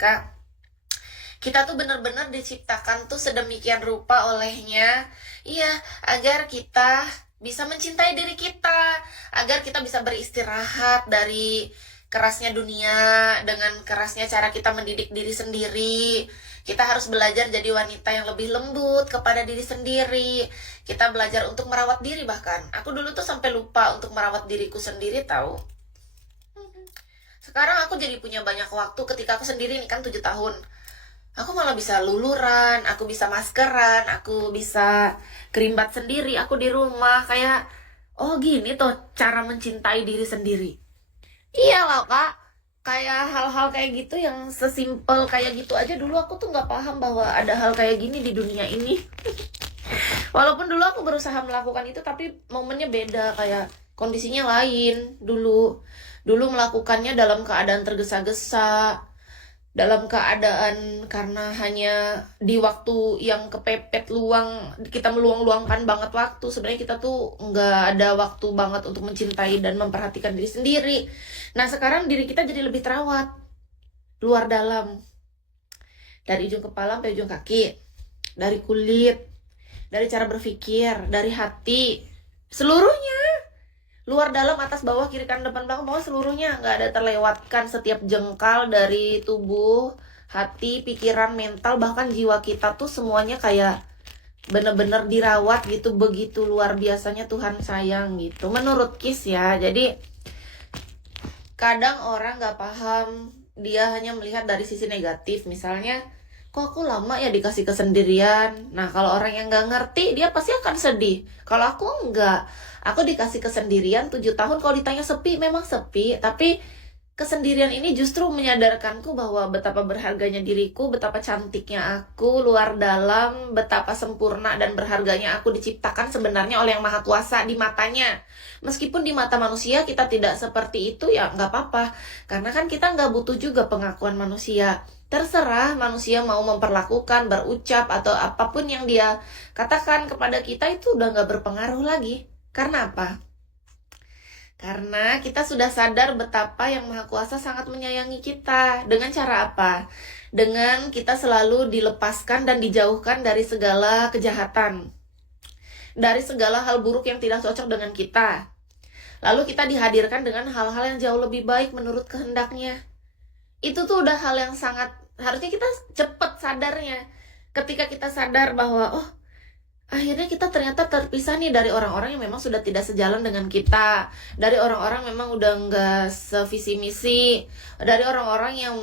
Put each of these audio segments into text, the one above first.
Kak, kita tuh bener-bener diciptakan tuh sedemikian rupa olehnya. Iya, agar kita bisa mencintai diri kita, agar kita bisa beristirahat dari kerasnya dunia dengan kerasnya cara kita mendidik diri sendiri. Kita harus belajar jadi wanita yang lebih lembut kepada diri sendiri. Kita belajar untuk merawat diri bahkan. Aku dulu tuh sampai lupa untuk merawat diriku sendiri tahu. Sekarang aku jadi punya banyak waktu ketika aku sendiri nih kan 7 tahun. Aku malah bisa luluran, aku bisa maskeran, aku bisa kerimbat sendiri, aku di rumah kayak oh gini tuh cara mencintai diri sendiri. Iya lah kak, kayak hal-hal kayak gitu yang sesimpel kayak gitu aja dulu aku tuh nggak paham bahwa ada hal kayak gini di dunia ini. Walaupun dulu aku berusaha melakukan itu tapi momennya beda kayak kondisinya lain dulu. Dulu melakukannya dalam keadaan tergesa-gesa, dalam keadaan karena hanya di waktu yang kepepet luang kita meluang-luangkan banget waktu. Sebenarnya kita tuh nggak ada waktu banget untuk mencintai dan memperhatikan diri sendiri. Nah sekarang diri kita jadi lebih terawat luar dalam, dari ujung kepala sampai ujung kaki, dari kulit, dari cara berpikir, dari hati, seluruhnya, luar dalam atas bawah kiri kanan depan belakang bawah, seluruhnya nggak ada terlewatkan. Setiap jengkal dari tubuh, hati, pikiran, mental, bahkan jiwa kita tuh semuanya kayak bener-bener dirawat gitu. Begitu luar biasanya Tuhan sayang gitu menurut Kis ya. Jadi kadang orang nggak paham, dia hanya melihat dari sisi negatif. Misalnya kok aku lama ya dikasih kesendirian. Nah kalau orang yang nggak ngerti dia pasti akan sedih. Kalau aku enggak, aku dikasih kesendirian 7 tahun. Kalau ditanya sepi, memang sepi, tapi kesendirian ini justru menyadarkanku bahwa betapa berharganya diriku, betapa cantiknya aku luar dalam, betapa sempurna dan berharganya aku diciptakan sebenarnya oleh Yang Maha Kuasa di matanya. Meskipun di mata manusia kita tidak seperti itu, ya nggak apa-apa. Karena kan kita nggak butuh juga pengakuan manusia. Terserah manusia mau memperlakukan, berucap, atau apapun yang dia katakan kepada kita itu udah nggak berpengaruh lagi. Karena apa? Karena kita sudah sadar betapa Yang Maha Kuasa sangat menyayangi kita. Dengan cara apa? Dengan kita selalu dilepaskan dan dijauhkan dari segala kejahatan, dari segala hal buruk yang tidak cocok dengan kita. Lalu kita dihadirkan dengan hal-hal yang jauh lebih baik menurut kehendaknya. Itu tuh udah hal yang sangat, harusnya kita cepet sadarnya. Ketika kita sadar bahwa oh akhirnya kita ternyata terpisah nih dari orang-orang yang memang sudah tidak sejalan dengan kita, dari orang-orang memang udah nggak sevisi misi, dari orang-orang yang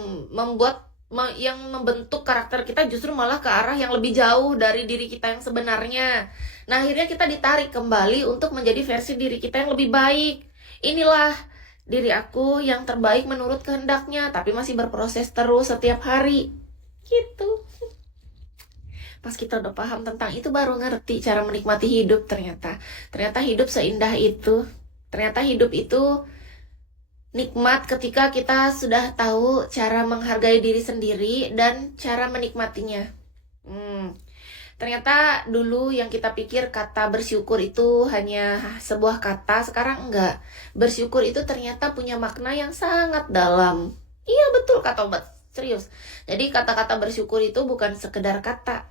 yang membentuk karakter kita justru malah ke arah yang lebih jauh dari diri kita yang sebenarnya. Nah akhirnya kita ditarik kembali untuk menjadi versi diri kita yang lebih baik. Inilah diri aku yang terbaik menurut kehendaknya, tapi masih berproses terus setiap hari gitu. Pas kita udah paham tentang itu baru ngerti cara menikmati hidup. Ternyata hidup seindah itu. Ternyata hidup itu nikmat ketika kita sudah tahu cara menghargai diri sendiri dan cara menikmatinya. Ternyata dulu yang kita pikir kata bersyukur itu hanya sebuah kata, sekarang enggak. Bersyukur itu ternyata punya makna yang sangat dalam. Iya betul kata Obat, serius. Jadi kata-kata bersyukur itu bukan sekedar kata,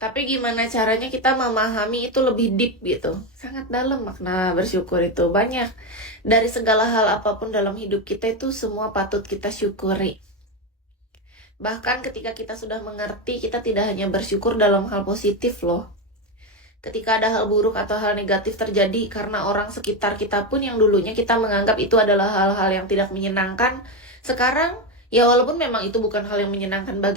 tapi gimana caranya kita memahami itu lebih deep gitu. Sangat dalam makna bersyukur itu. Banyak. Dari segala hal apapun dalam hidup kita itu semua patut kita syukuri. Bahkan ketika kita sudah mengerti, kita tidak hanya bersyukur dalam hal positif loh. Ketika ada hal buruk atau hal negatif terjadi karena orang sekitar kita pun yang dulunya kita menganggap itu adalah hal-hal yang tidak menyenangkan, sekarang ya walaupun memang itu bukan hal yang menyenangkan bagi